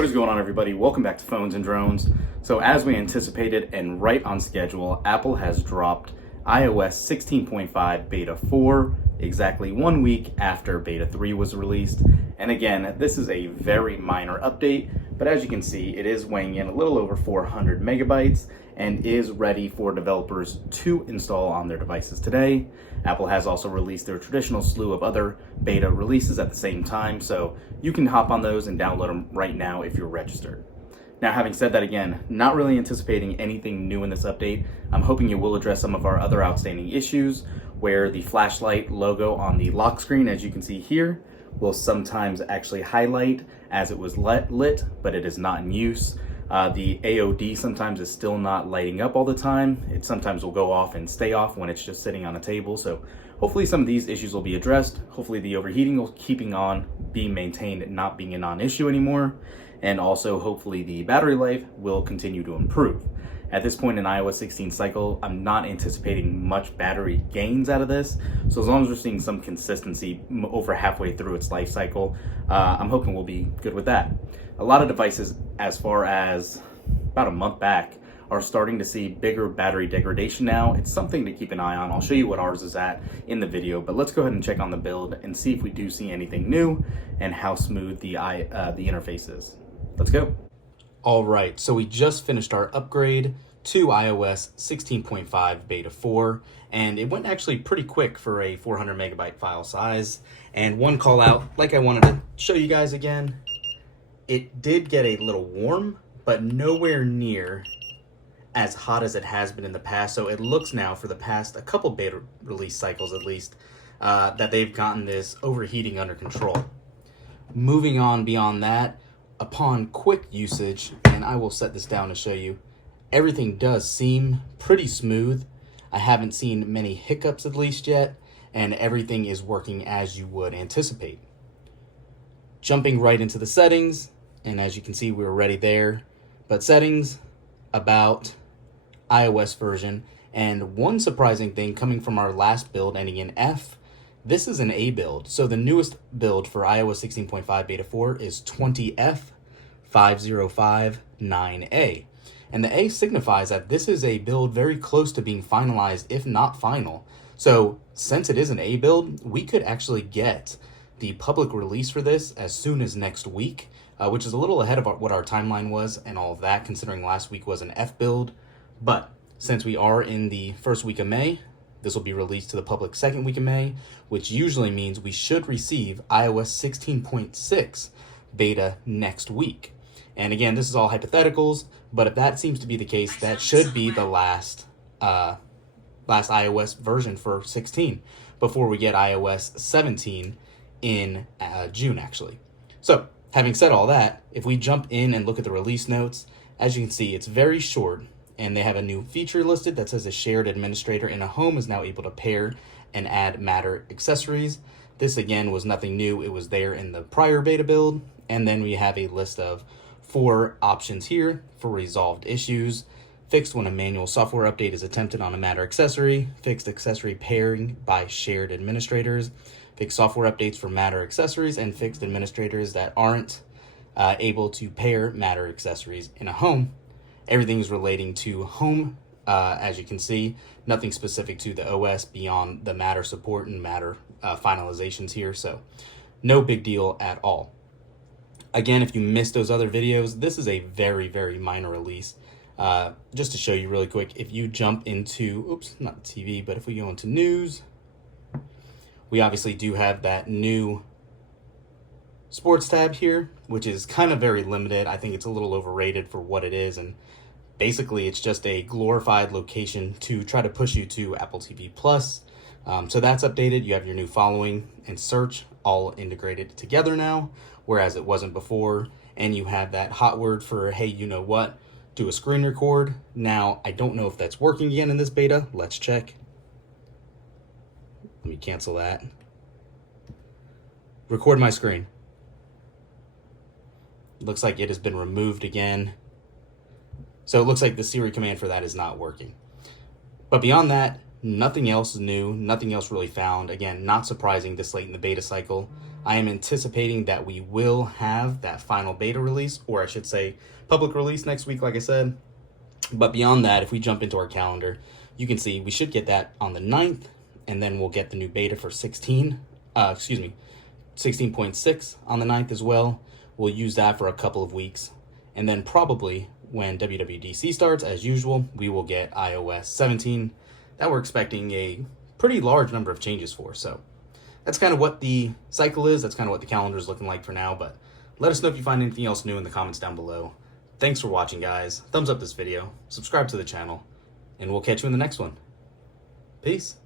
What is going on, everybody? Welcome back to Phones and Drones. So as we anticipated and right on schedule, Apple has dropped iOS 16.5 Beta 4 exactly 1 week after Beta 3 was released. And again, this is a very minor update, but as you can see, it is weighing in a little over 400 megabytes and is ready for developers to install on their devices today. Apple has also released their traditional slew of other beta releases at the same time, so you can hop on those and download them right now if you're registered. Now, having said that, again, not really anticipating anything new in this update. I'm hoping it will address some of our other outstanding issues, where the flashlight logo on the lock screen, as you can see here, will sometimes actually highlight as it was lit, but it is not in use. The AOD sometimes is still not lighting up all the time. It sometimes will go off and stay off when it's just sitting on a table. So hopefully some of these issues will be addressed. Hopefully the overheating will keeping on being maintained and not being a non-issue anymore. And also hopefully the battery life will continue to improve. At this point in iOS 16 cycle, I'm not anticipating much battery gains out of this. So as long as we're seeing some consistency over halfway through its life cycle, I'm hoping we'll be good with that. A lot of devices, as far as about a month back, are starting to see bigger battery degradation now. It's something to keep an eye on. I'll show you what ours is at in the video, but let's go ahead and check on the build and see if we do see anything new and how smooth the interface is. Let's go. All right, so we just finished our upgrade to iOS 16.5 Beta 4, and it went actually pretty quick for a 400 megabyte file size. And one call out, like I wanted to show you guys again, it did get a little warm, but nowhere near as hot as it has been in the past. So it looks now, for the past a couple beta release cycles at least, that they've gotten this overheating under control. Moving on beyond that, upon quick usage, and I will set this down to show you, everything does seem pretty smooth. I haven't seen many hiccups at least yet, and everything is working as you would anticipate. Jumping right into the settings, and as you can see, we're already there. But settings, about, iOS version, and one surprising thing coming from our last build ending in F, this is an A build. So the newest build for iOS 16.5 Beta 4 is 20F5059A. And the A signifies that this is a build very close to being finalized, if not final. So since it is an A build, we could actually get the public release for this as soon as next week, which is a little ahead of what our timeline was and all of that, considering last week was an F build. But since we are in the first week of May, this will be released to the public second week of May, which usually means we should receive iOS 16.6 beta next week. And again, this is all hypotheticals, but if that seems to be the case, that should be the last iOS version for 16 before we get iOS 17 in June, actually. So having said all that, if we jump in and look at the release notes, as you can see, it's very short, and they have a new feature listed that says a shared administrator in a home is now able to pair and add Matter accessories. This again was nothing new. It was there in the prior beta build. And then we have a list of 4 options here for resolved issues: fixed when a manual software update is attempted on a Matter accessory, fixed accessory pairing by shared administrators, fixed software updates for Matter accessories, and fixed administrators that aren't able to pair Matter accessories in a home. Everything is relating to home, as you can see. Nothing specific to the OS beyond the Matter support and Matter finalizations here, so no big deal at all. Again, if you missed those other videos, this is a very, very minor release. Just to show you really quick, if you jump into, oops, not TV, but if we go into news, we obviously do have that new sports tab here, which is kind of very limited. I think it's a little overrated for what it is, and basically it's just a glorified location to try to push you to Apple TV Plus. So that's updated. You have your new following and search all integrated together now, whereas it wasn't before. And you have that hot word for, hey, you know what, do a screen record. Now, I don't know if that's working again in this beta. Let's check. Let me cancel that. Record my screen. Looks like it has been removed again. So it looks like the Siri command for that is not working. But beyond that, Nothing else is new, nothing else really found. Again, not surprising this late in the beta cycle. I am anticipating that we will have that final beta release, or I should say public release next week, like I said. But beyond that, if we jump into our calendar, you can see we should get that on the 9th, and then we'll get the new beta for 16.6 on the 9th as well. We'll use that for a couple of weeks. And then probably when WWDC starts, as usual, we will get iOS 17 that we're expecting a pretty large number of changes for. So that's kind of what the cycle is. That's kind of what the calendar is looking like for now. But let us know if you find anything else new in the comments down below. Thanks for watching, guys. Thumbs up this video, subscribe to the channel, and we'll catch you in the next one. Peace.